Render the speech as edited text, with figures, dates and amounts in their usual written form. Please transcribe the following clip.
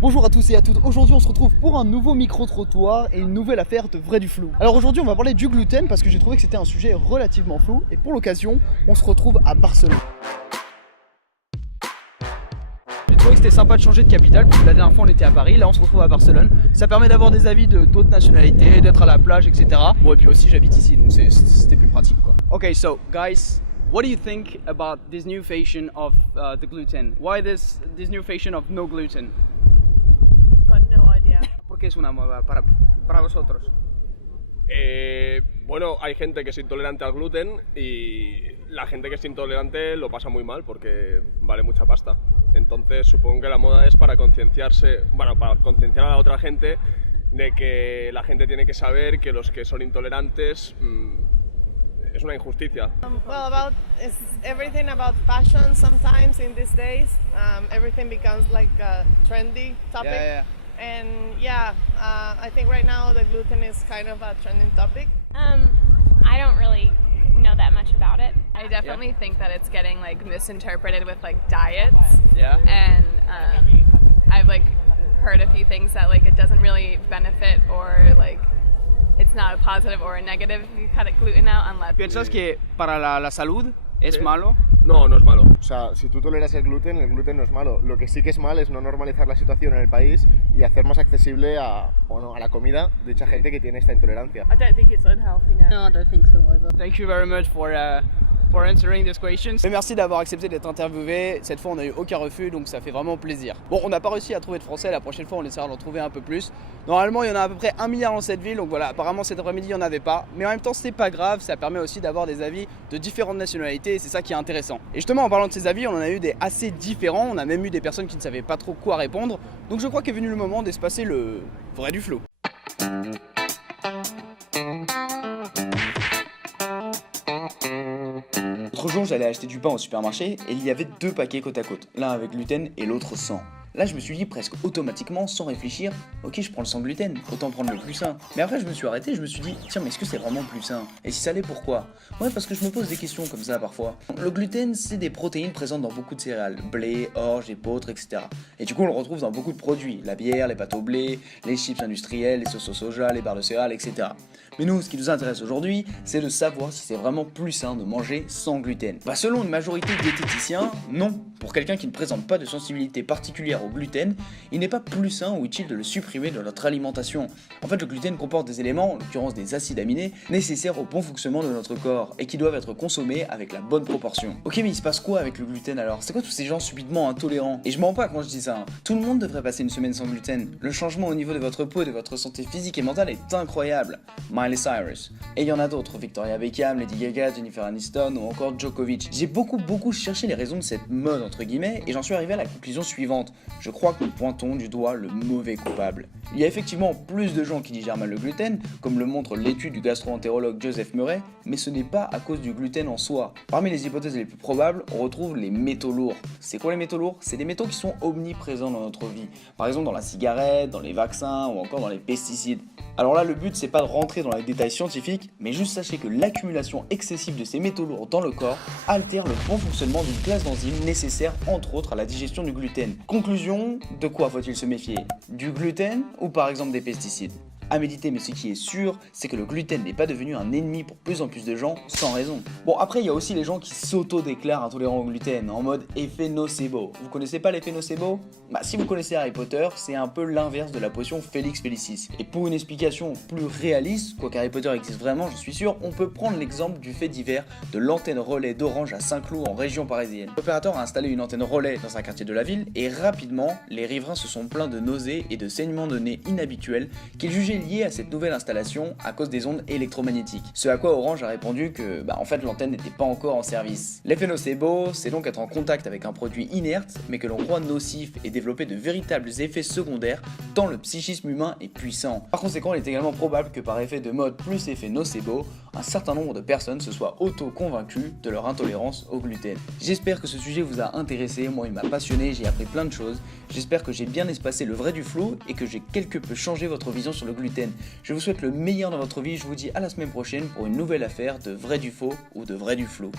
Bonjour à tous et à toutes, aujourd'hui on se retrouve pour un nouveau micro-trottoir et une nouvelle affaire de vrai du flou. Alors aujourd'hui on va parler du gluten parce que j'ai trouvé que c'était un sujet relativement flou et pour l'occasion on se retrouve à Barcelone. J'ai trouvé que c'était sympa de changer de capitale parce que la dernière fois on était à Paris, là on se retrouve à Barcelone. Ça permet d'avoir des avis de d'autres nationalités, d'être à la plage, etc. Bon et puis aussi j'habite ici donc c'était plus pratique quoi. Okay, so guys, what do you think about this new fashion of the gluten? Why this new fashion of no gluten? Got no idea. ¿Por qué es una moda para vosotros? Bueno, hay gente que es intolerante al gluten y la gente que es intolerante lo pasa muy mal porque vale mucha pasta. Entonces supongo que la moda es para concienciarse, bueno, para concienciar a la otra gente de que la gente tiene que saber que los que son intolerantes es una injusticia. Well, it's everything about fashion. Sometimes in these days, everything becomes like a trendy topic. Yeah. And I think right now the gluten is kind of a trending topic. I don't really know that much about it. I definitely think that it's getting like misinterpreted with like diets. Yeah. And I've like heard a few things that like it doesn't really benefit or like it's not a positive or a negative if you cut gluten out unless. ¿Piensas que para la salud es Sí. malo? No, no es malo. O sea, si tú toleras el gluten no es malo. Lo que sí que es mal es no normalizar la situación en el país y hacer más accesible a la comida de dicha gente que tiene esta intolerancia. I don't think it's unhealthy now. No, I don't think so either. Thank you very much for answering these questions. Et merci d'avoir accepté d'être interviewé. Cette fois, on n'a eu aucun refus, donc ça fait vraiment plaisir. Bon, on n'a pas réussi à trouver de français. La prochaine fois, on essaiera d'en trouver un peu plus. Normalement, il y en a à peu près 1 milliard dans cette ville, donc voilà. Apparemment, cet après-midi, il n'y en avait pas. Mais en même temps, c'est pas grave. Ça permet aussi d'avoir des avis de différentes nationalités. Et c'est ça qui est intéressant. Et justement, en parlant de ces avis, on en a eu des assez différents. On a même eu des personnes qui ne savaient pas trop quoi répondre. Donc, je crois qu'est venu le moment d'espacer le vrai du flot. L'autre jour, j'allais acheter du pain au supermarché et il y avait 2 paquets côte à côte, l'un avec gluten et l'autre sans. Là, je me suis dit presque automatiquement, sans réfléchir, ok, je prends le sans gluten, autant prendre le plus sain. Mais après, je me suis arrêté, je me suis dit, tiens, mais est-ce que c'est vraiment plus sain? Et si ça l'est, pourquoi? Ouais, parce que je me pose des questions comme ça parfois. Le gluten, c'est des protéines présentes dans beaucoup de céréales, blé, orge, épeautre, etc. Et du coup, on le retrouve dans beaucoup de produits, la bière, les pâtes au blé, les chips industriels, les sauces au soja, les barres de céréales, etc. Mais nous, ce qui nous intéresse aujourd'hui, c'est de savoir si c'est vraiment plus sain de manger sans gluten. Bah, selon une majorité de diététiciens, non. Pour quelqu'un qui ne présente pas de sensibilité particulière au gluten, il n'est pas plus sain ou utile de le supprimer de notre alimentation. En fait, le gluten comporte des éléments, en l'occurrence des acides aminés, nécessaires au bon fonctionnement de notre corps et qui doivent être consommés avec la bonne proportion. Ok, mais il se passe quoi avec le gluten alors? C'est quoi tous ces gens subitement intolérants? Et je mens pas quand je dis ça, hein. Tout le monde devrait passer une semaine sans gluten. Le changement au niveau de votre peau et de votre santé physique et mentale est incroyable. Miley Cyrus. Et il y en a d'autres, Victoria Beckham, Lady Gaga, Jennifer Aniston ou encore Djokovic. J'ai beaucoup cherché les raisons de cette mode entre guillemets et j'en suis arrivé à la conclusion suivante. Je crois que nous pointons du doigt le mauvais coupable. Il y a effectivement plus de gens qui digèrent mal le gluten, comme le montre l'étude du gastro-entérologue Joseph Murray, mais ce n'est pas à cause du gluten en soi. Parmi les hypothèses les plus probables, on retrouve les métaux lourds. C'est quoi les métaux lourds? C'est des métaux qui sont omniprésents dans notre vie. Par exemple dans la cigarette, dans les vaccins ou encore dans les pesticides. Alors là, le but c'est pas de rentrer dans les détails scientifiques, mais juste sachez que l'accumulation excessive de ces métaux lourds dans le corps altère le bon fonctionnement d'une classe d'enzymes nécessaire entre autres à la digestion du gluten. Conclusion, de quoi faut-il se méfier? Du gluten ou par exemple des pesticides? À méditer, mais ce qui est sûr, c'est que le gluten n'est pas devenu un ennemi pour plus en plus de gens sans raison. Bon, après, il y a aussi les gens qui s'auto-déclarent intolérants au gluten, en mode effet nocebo. Vous connaissez pas l'effet nocebo? Bah, si vous connaissez Harry Potter, c'est un peu l'inverse de la potion Félix Felicis. Et pour une explication plus réaliste, quoi qu'Harry Potter existe vraiment, je suis sûr, on peut prendre l'exemple du fait divers de l'antenne relais d'Orange à Saint-Cloud en région parisienne. L'opérateur a installé une antenne relais dans un quartier de la ville, et rapidement, les riverains se sont plaints de nausées et de saignements de nez inhabituels qu'ils jugeaient liés à cette nouvelle installation à cause des ondes électromagnétiques. Ce à quoi Orange a répondu que en fait l'antenne n'était pas encore en service. L'effet nocebo, c'est donc être en contact avec un produit inerte mais que l'on croit nocif et développer de véritables effets secondaires tant le psychisme humain est puissant. Par conséquent, il est également probable que par effet de mode plus effet nocebo, un certain nombre de personnes se soient auto-convaincues de leur intolérance au gluten. J'espère que ce sujet vous a intéressé, moi il m'a passionné, j'ai appris plein de choses. J'espère que j'ai bien espacé le vrai du flou et que j'ai quelque peu changé votre vision sur le gluten. Je vous souhaite le meilleur dans votre vie, je vous dis à la semaine prochaine pour une nouvelle affaire de vrai du faux ou de vrai du flou.